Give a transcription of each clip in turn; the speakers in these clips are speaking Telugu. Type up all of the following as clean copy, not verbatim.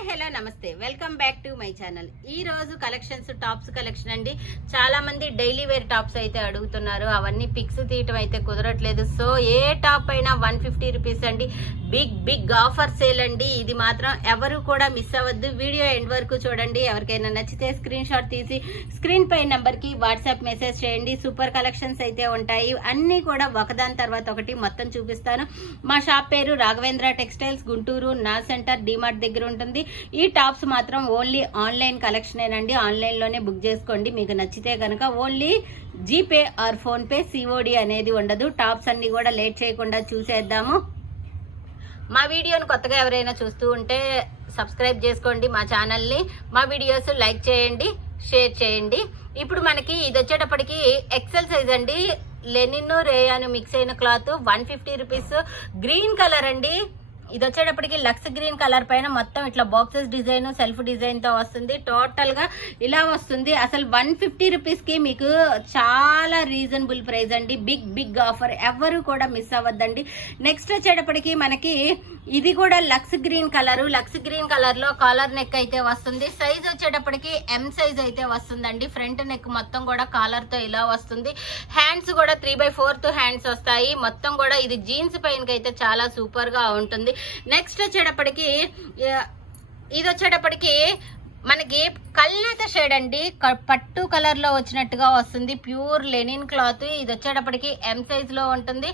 హాయ్ హలో నమస్తే welcome back to my channel. ఈ రోజు కలెక్షన్స్ టాప్స్ కలెక్షన్ అండి. చాలా మంది డైలీ వేర్ టాప్స్ అయితే అడుగుతున్నారు, అవన్నీ పిక్స్ తీయటం అయితే కుదరట్లేదు. సో ఏ టాప్ అయినా 150 రూపీస్ అండి. బిగ్ ఆఫర్ సేల్ అండి. ఇది మాత్రం ఎవరు కూడా మిస్ అవ్వద్దు. వీడియో ఎండ్ వరకు చూడండి. ఎవరికైనా నచ్చితే స్క్రీన్ షాట్ తీసి స్క్రీన్ పై నెంబర్ కి వాట్సాప్ మెసేజ్ చేయండి. సూపర్ కలెక్షన్స్ అయితే ఉంటాయి. అన్ని కూడా ఒకదాని తర్వాత ఒకటి మొత్తం చూపిస్తాను. మా షాప్ పేరు రాఘవేంద్ర టెక్స్టైల్స్, గుంటూరు నా సెంటర్ డిమార్ట్ దగ్గర ఉంటుంది. ఈ టాప్స్ మాత్రం ఓన్లీ ఆన్లైన్ కలెక్షనేనండి. ఆన్లైన్ లోనే బుక్ చేసుకోండి. మీకు నచ్చితే కనుక only GPay or PhonePe, COD అనేది ఉండదు. టాప్స్ అన్ని కూడా లేట్ చేయకుండా చూసేద్దాము. మా వీడియోని కొత్తగా ఎవరైనా చూస్తూ ఉంటే సబ్స్క్రైబ్ చేసుకోండి మా ఛానల్ని. మా వీడియోస్ లైక్ చేయండి, షేర్ చేయండి. ఇప్పుడు మనకి ఇది వచ్చేటప్పటికి ఎక్సెల్ సైజ్ అండి. లెనిన్ రేయాన్ మిక్స్ అయిన క్లాత్ 150 రూపీస్. గ్రీన్ కలర్ అండి. ఇది వచ్చేటప్పటికి లక్స్ గ్రీన్ కలర్ పైన మొత్తం ఇట్లా బాక్సెస్ డిజైన్, సెల్ఫ్ డిజైన్ తో వస్తుంది. టోటల్ గా ఇలా వస్తుంది. అసలు 150 రూపీస్ కి మీకు చాలా రీజనబుల్ ప్రైస్ అండి. బిగ్ ఆఫర్, ఎవరు కూడా మిస్ అవ్వద్దండి. నెక్స్ట్ వచ్చేటప్పటికి మనకి ఇది కూడా లక్స్ గ్రీన్ కలర్ లో కాలర్ నెక్ అయితే వస్తుంది. సైజ్ వచ్చేటప్పటికి ఎం సైజ్ అయితే వస్తుందండి. ఫ్రంట్ నెక్ మొత్తం కూడా కాలర్ తో ఇలా వస్తుంది. హ్యాండ్స్ కూడా 3/4 హ్యాండ్స్ వస్తాయి. మొత్తం కూడా ఇది జీన్స్ పైన అయితే చాలా సూపర్ గా ఉంటుంది. నెక్స్ట్ వచ్చేటప్పటికి ఇది వచ్చేటప్పటికి మనకి కల్నేత షేడ్ అండి. పట్టు కలర్ లో వచ్చినట్టుగా వస్తుంది. Pure linen cloth. ఇది వచ్చేటప్పటికి ఎం సైజ్ లో ఉంటుంది.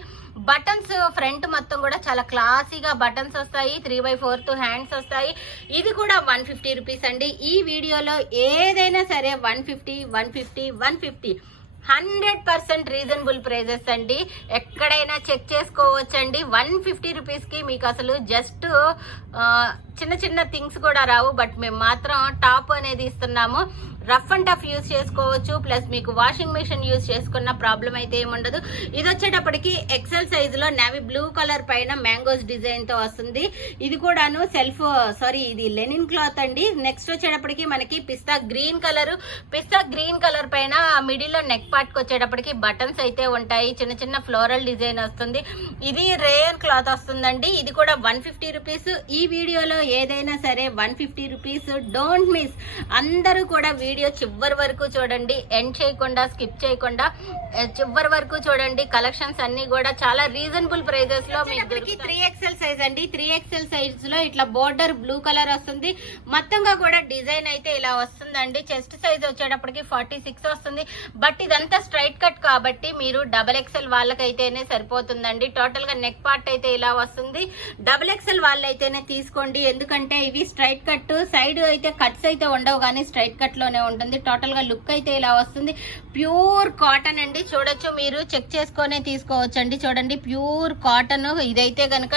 బటన్స్ ఫ్రంట్ మొత్తం కూడా చాలా క్లాసీగా బటన్స్ వస్తాయి. 3/4 హ్యాండ్స్ వస్తాయి. ఇది కూడా 150 రూపీస్ అండి. ఈ వీడియోలో ఏదైనా సరే 150 100% రీజనబుల్ ప్రైజెస్ అండి. ఎక్కడైనా చెక్ చేసుకోవచ్చండి. 150 రూపీస్ కి మీకు అసలు జస్ట్ చిన్న థింగ్స్ కూడా రావు. బట్ మేము మాత్రం టాప్ అనేది ఇస్తున్నాము. రఫ్ అండ్ టఫ్ యూజ్ చేసుకోవచ్చు. ప్లస్ మీకు వాషింగ్ మిషన్ యూజ్ చేసుకున్న ప్రాబ్లం అయితే ఏముండదు. ఇది వచ్చేటప్పటికి ఎక్సెల్ సైజ్ లో నేవీ బ్లూ కలర్ పైన మ్యాంగోస్ డిజైన్ తో వస్తుంది. ఇది కూడాను ఇది లెనిన్ క్లాత్ అండి. నెక్స్ట్ వచ్చేటప్పటికి మనకి పిస్తా గ్రీన్ కలర్ పైన మిడిల్ లో నెక్ పార్ట్ కి వచ్చేటప్పటికి బటన్స్ అయితే ఉంటాయి. చిన్న ఫ్లోరల్ డిజైన్ వస్తుంది. ఇది రేయన్ క్లాత్ వస్తుందండి. ఇది కూడా 150 రూపీస్. ఈ వీడియోలో ఏదైనా సరే 150 రూపీస్. Don't miss. అందరూ కూడా వీడియో చివరి వరకు చూడండి. ఎండ్ చేయకుండా, స్కిప్ చేయకుండా చివరి వరకు చూడండి. కలెక్షన్స్ అన్ని కూడా చాలా రీజనబుల్ ప్రైజెస్ లో మీకు 3XL సైజ్ అండి. 3XL సైజ్ లో ఇట్లా బోర్డర్ బ్లూ కలర్ వస్తుంది. మొత్తంగా కూడా డిజైన్ అయితే ఇలా వస్తుందండి. చెస్ట్ సైజ్ వచ్చేటప్పటికి 46 వస్తుంది. బట్ ఇదంతా స్ట్రైట్ కట్ కాబట్టి మీరు XXL వాళ్ళకైతేనే సరిపోతుందండి. టోటల్ గా నెక్ పార్ట్ అయితే ఇలా వస్తుంది. XXL వాళ్ళైతేనే తీసుకోండి. ఎందుకంటే ఇవి స్ట్రైట్ కట్. సైడ్ అయితే కట్స్ అయితే ఉండవు, కానీ స్ట్రైట్ కట్ లోనే ఉంటుంది. టోటల్ గా లుక్ అయితే ఇలా వస్తుంది. ప్యూర్ కాటన్ అండి. చూడొచ్చు, మీరు చెక్ చేసుకునే తీసుకోవచ్చు అండి. చూడండి, ప్యూర్ కాటన్. ఇదైతే గనక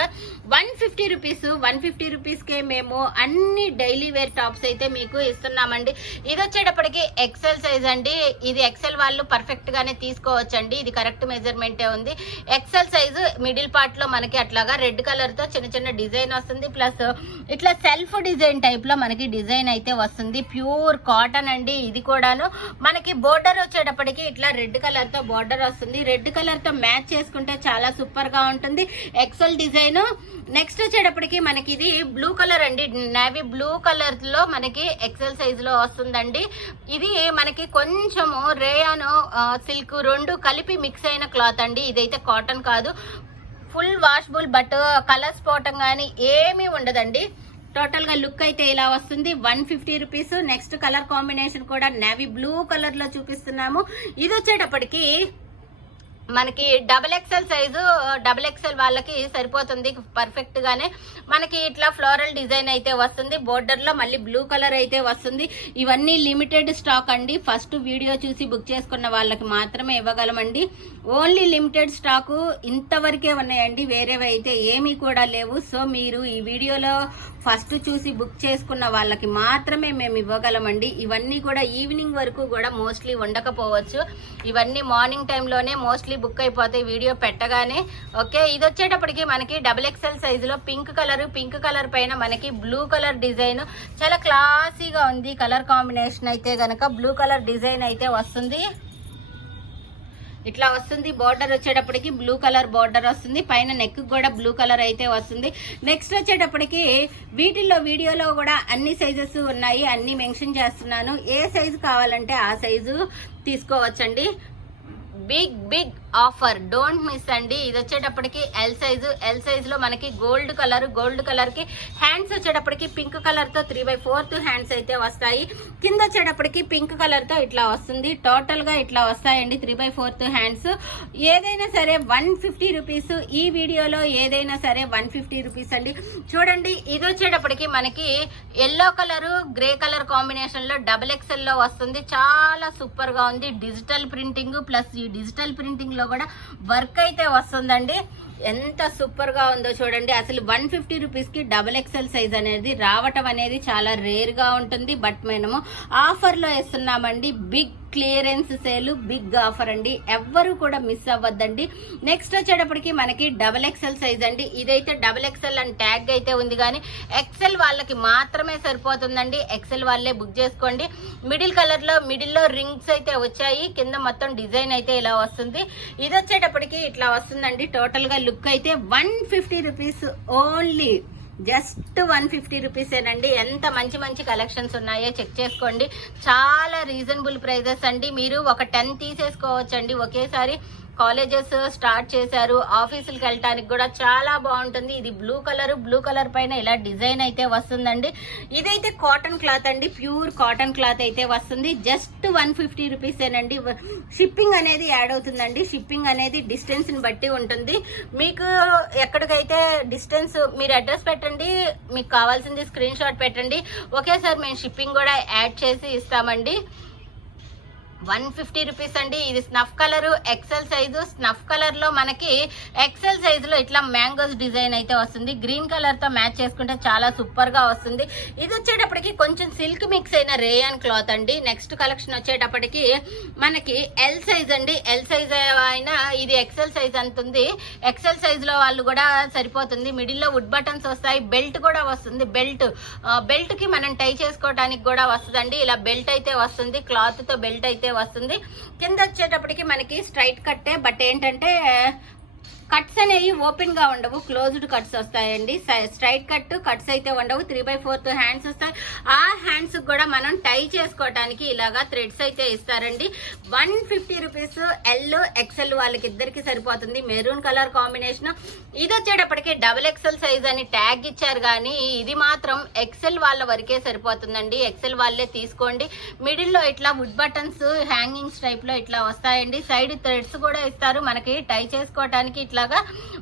150 రూపీస్. 150 రూపీస్ కే మేము అన్ని డైలీ వేర్ టాప్స్ అయితే మీకు ఇస్తున్నామండి. ఇది వచ్చేటప్పటికి ఎక్సెల్ సైజ్ అండి. ఇది ఎక్సెల్ వాళ్ళు పర్ఫెక్ట్ గానే తీసుకోవచ్చు అండి. ఇది కరెక్ట్ మెజర్మెంటే ఉంది. ఎక్సెల్ సైజ్ మిడిల్ పార్ట్ లో మనకి అట్లాగా రెడ్ కలర్ తో చిన్న డిజైన్ వస్తుంది. ప్లస్ ఇట్లా సెల్ఫ్ డిజైన్ టైప్ లో మనకి డిజైన్ అయితే వస్తుంది. ప్యూర్ కాటన్ అండి. ఇది కూడాను మనకి బోర్డర్ వచ్చేటప్పటికి ఇట్లా రెడ్ కలర్ తో బోర్డర్ వస్తుంది. రెడ్ కలర్ తో మ్యాచ్ చేసుకుంటే చాలా సూపర్ గా ఉంటుంది. XL design. నెక్స్ట్ వచ్చేటప్పటికి మనకి ఇది బ్లూ కలర్ అండి. నేవీ బ్లూ కలర్ లో మనకి ఎక్సెల్ సైజ్ లో వస్తుందండి. ఇది మనకి కొంచెము రేయాను సిల్క్ రెండు కలిపి మిక్స్ అయిన క్లాత్ అండి. ఇదైతే కాటన్ కాదు. Full washable. బట్ కలర్స్ పోవటం కానీ ఏమీ ఉండదండి. టోటల్ గా లుక్ అయితే ఇలా వస్తుంది. 150 రూపీస్. నెక్స్ట్ కలర్ కాంబినేషన్ కూడా నేవీ బ్లూ కలర్ లో చూపిస్తున్నాము. ఇది వచ్చేటప్పటికి మనకి XXL సైజు XXL వాళ్ళకి సరిపోతుంది పర్ఫెక్ట్ గానే. మనకి ఇట్లా ఫ్లోరల్ డిజైన్ అయితే వస్తుంది. బోర్డర్ లో మళ్ళీ బ్లూ కలర్ అయితే వస్తుంది. ఇవన్నీ లిమిటెడ్ స్టాక్ అండి. ఫస్ట్ వీడియో చూసి బుక్ చేసుకున్న వాళ్ళకి మాత్రమే ఇవ్వగలమండి. ఓన్లీ లిమిటెడ్ స్టాకు ఇంతవరకే ఉన్నాయండి. వేరేవి అయితే ఏమీ కూడా లేవు. సో మీరు ఈ వీడియోలో ఫస్ట్ చూసి బుక్ చేసుకున్న వాళ్ళకి మాత్రమే మేము ఇవ్వగలమండి. ఇవన్నీ కూడా ఈవినింగ్ వరకు కూడా మోస్ట్లీ ఉండకపోవచ్చు. ఇవన్నీ మార్నింగ్ టైంలోనే మోస్ట్లీ బుక్ అయిపోతాయి వీడియో పెట్టగానే. ఓకే, ఇది వచ్చేటప్పటికి మనకి XXL సైజులో పింక్ కలర్ పైన మనకి బ్లూ కలర్ డిజైన్ చాలా క్లాసీగా ఉంది. కలర్ కాంబినేషన్ అయితే గనక బ్లూ కలర్ డిజైన్ అయితే వస్తుంది. ఇట్లా వస్తుంది. బార్డర్ వచ్చేటప్పటికి బ్లూ కలర్ బార్డర్ వస్తుంది, పైన నెక్ కూడా బ్లూ కలర్ అయితే వస్తుంది. నెక్స్ట్ వచ్చేటప్పటికి వీడియోలో కూడా అన్ని సైజెస్ ఉన్నాయి, అన్ని మెన్షన్ చేస్తున్నాను. ఏ సైజు కావాలంటే ఆ సైజు తీసుకోవచ్చండి. బిగ్ ఆఫర్, డోంట్ మిస్ అండి. ఇది వచ్చేటప్పటికి ఎల్ సైజు లో మనకి గోల్డ్ కలర్ కి హ్యాండ్స్ వచ్చేటప్పటికి పింక్ కలర్ తో 3/4 హ్యాండ్స్ అయితే వస్తాయి. కింద వచ్చేటప్పటికి పింక్ కలర్ తో ఇట్లా వస్తుంది. టోటల్ గా ఇట్లా వస్తాయండి 3/4 హ్యాండ్స్. ఏదైనా సరే 150 రూపీస్. ఈ వీడియోలో ఏదైనా సరే 150 రూపీస్ అండి. చూడండి, ఇది వచ్చేటప్పటికి మనకి yellow colour grey colour combination లో XXL లో వస్తుంది. చాలా సూపర్ గా ఉంది. డిజిటల్ ప్రింటింగ్ ప్లస్ ఈ డిజిటల్ ప్రింటింగ్ లో కూడా వర్క్ అయితే వస్తుందండి. ఎంత సూపర్ గా ఉందో చూడండి. అసలు 150 రూపీస్ కి XXL సైజ్ అనేది రావటం అనేది చాలా రేర్ గా ఉంటుంది. బట్ మనము ఆఫర్ లో ఇస్తున్నామండి. Big clearance sale, big offer అండి. ఎవ్వరు కూడా మిస్ అవ్వద్దండి. నెక్స్ట్ వచ్చేటప్పటికి మనకి XXL సైజ్ అండి. ఇదైతే XXL అని ట్యాగ్ అయితే ఉంది, కానీ XL వాళ్ళకి మాత్రమే సరిపోతుందండి. XL వాళ్ళే బుక్ చేసుకోండి. మిడిల్లో రింగ్స్ అయితే వచ్చాయి. కింద మొత్తం డిజైన్ అయితే ఇలా వస్తుంది. ఇది వచ్చేటప్పటికి ఇట్లా వస్తుందండి. టోటల్ గా లుక్ అయితే 150 రూపీస్ ఓన్లీ. జస్ట్ 150 రూపీసేనండి. ఎంత మంచి కలెక్షన్స్ ఉన్నాయో చెక్ చేసుకోండి. చాలా రీజనబుల్ ప్రైజెస్ అండి. మీరు ఒక 10 తీసేసుకోవచ్చండి ఒకేసారి. కాలేజెస్ స్టార్ట్ చేశారు, ఆఫీసులకు వెళ్ళటానికి కూడా చాలా బాగుంటుంది. ఇది బ్లూ కలర్ పైన ఇలా డిజైన్ అయితే వస్తుందండి. ఇదైతే కాటన్ క్లాత్ అండి, ప్యూర్ కాటన్ క్లాత్ అయితే వస్తుంది. జస్ట్ 150 రూపీసేనండి. షిప్పింగ్ అనేది యాడ్ అవుతుందండి. షిప్పింగ్ అనేది డిస్టెన్స్ ని బట్టి ఉంటుంది. మీకు ఎక్కడికైతే డిస్టెన్స్, మీరు అడ్రస్ పెట్టండి, మీకు కావాల్సింది స్క్రీన్ షాట్ పెట్టండి. ఒకేసారి మేము షిప్పింగ్ కూడా యాడ్ చేసి ఇస్తామండి. 150 రూపీస్ అండి. ఇది snuff colour XL size. Snuff colour లో మనకి XL సైజు లో ఇట్లా మ్యాంగోస్ డిజైన్ అయితే వస్తుంది. గ్రీన్ కలర్ తో మ్యాచ్ చేసుకుంటే చాలా సూపర్ గా వస్తుంది. ఇది వచ్చేటప్పటికి కొంచెం సిల్క్ మిక్స్ అయిన రేయాన్ క్లాత్ అండి. నెక్స్ట్ కలెక్షన్ వచ్చేటప్పటికి మనకి ఎల్ సైజ్ అండి. ఎల్ సైజ్ అయినా ఇది XL సైజ్ అంతుంది. XL సైజ్ లో వాళ్ళు కూడా సరిపోతుంది. మిడిల్ లో వుడ్ బటన్స్ వస్తాయి. బెల్ట్ కూడా వస్తుంది. బెల్ట్ కి మనం టై చేసుకోవడానికి కూడా వస్తుందండి. ఇలా బెల్ట్ అయితే వస్తుంది. క్లాత్ తో బెల్ట్ అయితే వస్తుంది. కింద వచ్చేటప్పటికి మనకి స్ట్రైట్ కట్టే, బట్ ఏంటంటే కట్స్ అనేవి ఓపెన్ గా ఉండవు, క్లోజ్డ్ కట్స్ వస్తాయండి. స్ట్రైట్ కట్స్ అయితే ఉండవు. 3/4 హ్యాండ్స్ వస్తాయి. ఆ హ్యాండ్స్ కూడా మనం టై చేసుకోవడానికి ఇలాగా థ్రెడ్స్ అయితే ఇస్తారండి. 150 రూపీస్. ఎల్ XL వాళ్ళకి ఇద్దరికి సరిపోతుంది. Maroon colour combination. ఇది వచ్చేటప్పటికి XXL సైజ్ అని ట్యాగ్ ఇచ్చారు, కానీ ఇది మాత్రం XL వాళ్ళ వరకే సరిపోతుందండి. XL వాళ్ళే తీసుకోండి. మిడిల్ లో ఇట్లా వుడ్ బటన్స్ హ్యాంగింగ్స్ టైప్ లో ఇట్లా వస్తాయండి. సైడ్ థ్రెడ్స్ కూడా ఇస్తారు మనకి టై చేసుకోవడానికి. ఇట్లాగా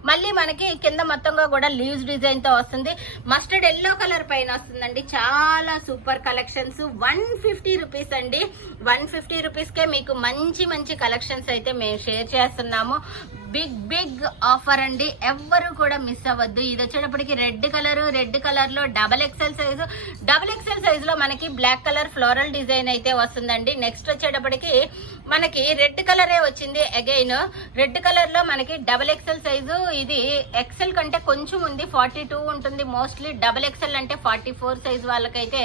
మళ్ళీ మనకి కింద మొత్తంగా కూడా లీవ్స్ డిజైన్ తో వస్తుంది. మస్టర్డ్ ఎల్లో కలర్ పైన వస్తుందండి. చాలా సూపర్ కలెక్షన్స్. 150 రూపీస్ అండి. 150 రూపీస్ కే మీకు మంచి కలెక్షన్స్ అయితే మేము షేర్ చేస్తున్నాము. బిగ్ ఆఫర్ అండి. ఎవ్వరు కూడా మిస్ అవ్వద్దు. ఇది వచ్చేటప్పటికి రెడ్ కలర్ లో XXL సైజ్ లో మనకి బ్లాక్ కలర్ ఫ్లోరల్ డిజైన్ అయితే వస్తుందండి. నెక్స్ట్ వచ్చేటప్పటికి మనకి రెడ్ కలరే వచ్చింది. అగైన్ రెడ్ కలర్ లో మనకి XXL సైజు. ఇది XL కంటే కొంచెం ఉంది, 42 ఉంటుంది మోస్ట్లీ. XXL అంటే 44 సైజ్ వాళ్ళకైతే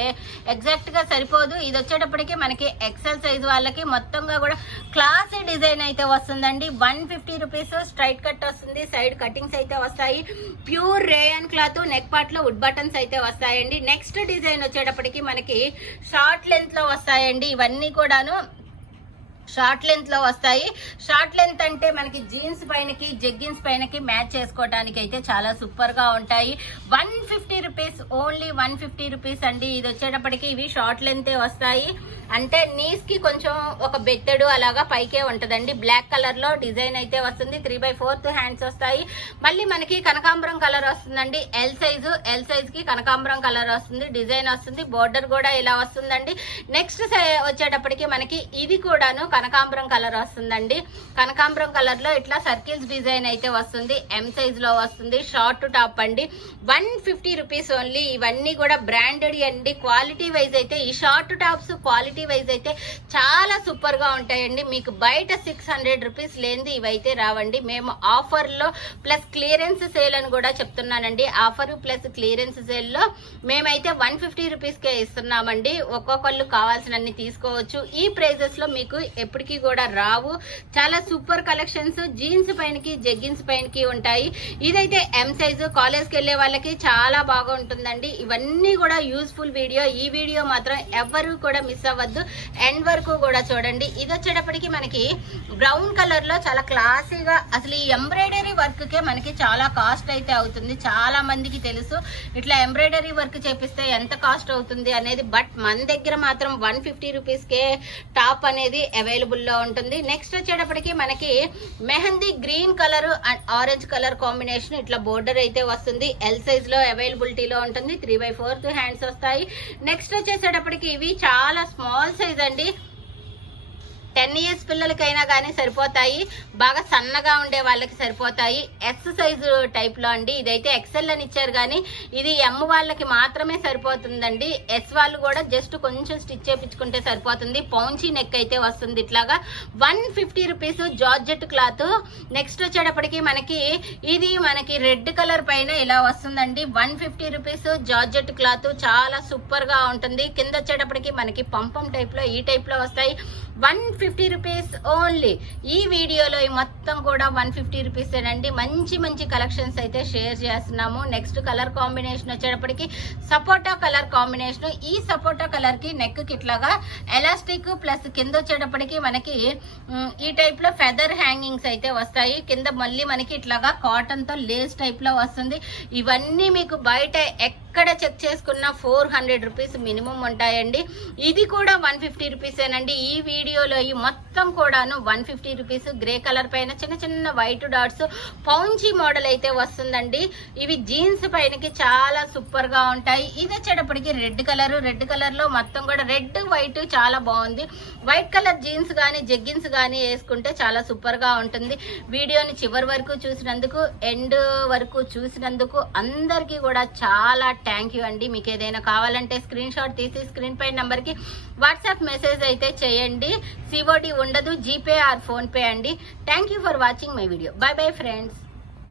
ఎగ్జాక్ట్ గా సరిపోదు. ఇది వచ్చేటప్పటికి మనకి XL సైజ్ వాళ్ళకి మొత్తంగా కూడా క్లాస్ డిజైన్ అయితే వస్తుందండి. 150 రూపీస్. స్ట్రైట్ కట్ వస్తుంది. సైడ్ కటింగ్స్ అయితే వస్తాయి. Pure rayon cloth. Neck part లో వుడ్ బటన్స్ అయితే వస్తాయండి. నెక్స్ట్ డిజైన్ వచ్చేటప్పటికి మనకి షార్ట్ లెంత్ లో వస్తాయండి. ఇవన్నీ కూడాను షార్ట్ లెంత్ లో వస్తాయి. షార్ట్ లెంత్ అంటే మనకి జీన్స్ పైనకి జెగ్గిన్స్ పైనకి మ్యాచ్ చేసుకోవడానికి అయితే చాలా సూపర్ గా ఉంటాయి. 150 రూపీస్ ఓన్లీ. 150 రూపీస్ అండి. ఇది వచ్చేటప్పటికి ఇవి షార్ట్ లెంత్ వస్తాయి. అంటే నీస్ కి కొంచెం ఒక బెత్తెడు అలాగా పైకే ఉంటదండి. బ్లాక్ కలర్ లో డిజైన్ అయితే వస్తుంది. 3/4 హ్యాండ్స్ వస్తాయి. మళ్ళీ మనకి కనకాంబరం కలర్ వస్తుందండి. ఎల్ సైజ్ కి కనకాంబరం కలర్ వస్తుంది. డిజైన్ వస్తుంది. బోర్డర్ కూడా ఇలా వస్తుందండి. నెక్స్ట్ వచ్చేటప్పటికి మనకి ఇది కూడాను కనకాంబరం కలర్ వస్తుందండి. కనకాంబరం కలర్ లో ఇట్లా సర్కిల్స్ డిజైన్ అయితే వస్తుంది. ఎం సైజ్ లో వస్తుంది. షార్ట్ టాప్ అండి. 150 రూపీస్ ఓన్లీ. ఇవన్నీ కూడా బ్రాండెడ్ అండి. క్వాలిటీ వైజ్ అయితే ఈ షార్ట్ టాప్స్ క్వాలిటీ వైజ్ అయితే చాలా సూపర్ గా ఉంటాయండి. మీకు బయట 600 రూపీస్ లేనిది ఇవైతే రావండి. మేము ఆఫర్ లో ప్లస్ క్లియరెన్స్ సేల్ అని కూడా చెప్తున్నానండి. ఆఫర్ ప్లస్ క్లియరెన్స్ సేల్ లో మేమైతే 150 రూపీస్ కే ఇస్తున్నామండి. ఒక్కొక్కళ్ళు కావాల్సినన్ని తీసుకోవచ్చు. ఈ ప్రైజెస్ లో మీకు ఎప్పటికీ కూడా రావు. చాలా సూపర్ కలెక్షన్స్ జీన్స్ పైనకి జెగ్గిన్స్ పైనకి ఉంటాయి. ఇదైతే ఎం సైజు, కాలేజ్కి వెళ్ళే వాళ్ళకి చాలా బాగా ఉంటుందండి. ఇవన్నీ కూడా యూస్ఫుల్ వీడియో. ఈ వీడియో మాత్రం ఎవరు కూడా మిస్ అవ్వద్దు, ఎండ్ వరకు కూడా చూడండి. ఇది వచ్చేటప్పటికి మనకి బ్రౌన్ కలర్ లో చాలా క్లాసీగా, అసలు ఈ ఎంబ్రాయిడరీ వర్క్ కే మనకి చాలా కాస్ట్ అయితే అవుతుంది. చాలా మందికి తెలుసు ఇట్లా ఎంబ్రాయిడరీ వర్క్ చేపిస్తే ఎంత కాస్ట్ అవుతుంది అనేది. బట్ మన దగ్గర మాత్రం 150 రూపీస్కే టాప్ అనేది అవైలబుల్ లో ఉంటుంది. నెక్స్ట్ వచ్చేటప్పటికి మనకి mehndi green colour and orange colour combination ఇట్లా బోర్డర్ అయితే వస్తుంది. ఎల్ సైజ్ లో అవైలబిలిటీలో ఉంటుంది. 3/4 హ్యాండ్స్ వస్తాయి. నెక్స్ట్ వచ్చేసేటప్పటికి ఇవి చాలా స్మాల్ సైజ్ అండి. 10 years పిల్లలకైనా కానీ సరిపోతాయి, బాగా సన్నగా ఉండే వాళ్ళకి సరిపోతాయి. ఎస్ సైజు టైప్ లో అండి. ఇదైతే ఎక్సెల్ అని ఇచ్చారు కానీ ఇది ఎం వాళ్ళకి మాత్రమే సరిపోతుందండి. ఎస్ వాళ్ళు కూడా జస్ట్ కొంచెం స్టిచ్ చేయించుకుంటే సరిపోతుంది. పౌంచీ నెక్ అయితే వస్తుంది. ఇట్లాగా 150 రూపీస్ జార్జెట్ క్లాత్. నెక్స్ట్ వచ్చేటప్పటికి ఇది మనకి రెడ్ కలర్ పైన ఇలా వస్తుందండి. 150 రూపీస్ జార్జెట్ క్లాత్, చాలా సూపర్ గా ఉంటుంది. కింద వచ్చేటప్పటికి మనకి పంపం టైప్ లో ఈ టైప్ లో వస్తాయి. 150 రూపీస్ ఓన్లీ. ఈ వీడియోలో మొత్తం కూడా 150 రూపీస్ ఏనండి. మంచి మంచి కలెక్షన్స్ అయితే షేర్ చేస్తున్నాము. నెక్స్ట్ కలర్ కాంబినేషన్ వచ్చేటప్పటికి సపోటా కలర్ కాంబినేషన్. ఈ సపోటా కలర్ కి నెక్ కి ఇట్లాగా ఎలాస్టిక్ ప్లస్ కింద వచ్చేటప్పటికి మనకి ఈ టైప్ లో ఫెదర్ హ్యాంగింగ్స్ అయితే వస్తాయి. కింద మళ్ళీ మనకి ఇట్లాగా కాటన్ తో లేస్ టైప్ లో వస్తుంది. ఇవన్నీ మీకు బయట ఎక్కడ చెక్ చేసుకున్న 400 రూపీస్ మినిమం ఉంటాయండి. ఇది కూడా 150 రూపీసేనండి. ఈ వీడియోలో ఈ మొత్తం కూడాను 150 రూపీస్. గ్రే కలర్ పైన చిన్న చిన్న వైట్ డాట్స్ పౌంచీ మోడల్ అయితే వస్తుందండి. ఇవి జీన్స్ పైనకి చాలా సూపర్ గా ఉంటాయి. ఇది వచ్చేటప్పటికి రెడ్ కలర్ లో మొత్తం కూడా రెడ్ వైట్ చాలా బాగుంది. వైట్ కలర్ జీన్స్ కానీ జెగ్గిన్స్ కానీ వేసుకుంటే చాలా సూపర్ గా ఉంటుంది. వీడియోని చివరి వరకు చూసినందుకు, ఎండ్ వరకు చూసినందుకు అందరికీ కూడా చాలా థ్యాంక్ యూ అండి. మీకు ఏదైనా కావాలంటే స్క్రీన్ షాట్ తీసి స్క్రీన్ పై నంబర్ కి వాట్సాప్ మెసేజ్ అయితే చేయండి. సిఓడి ఉండదు, జీపే ఆర్ ఫోన్ పే అండి. Thank you for watching my video. By bye friends.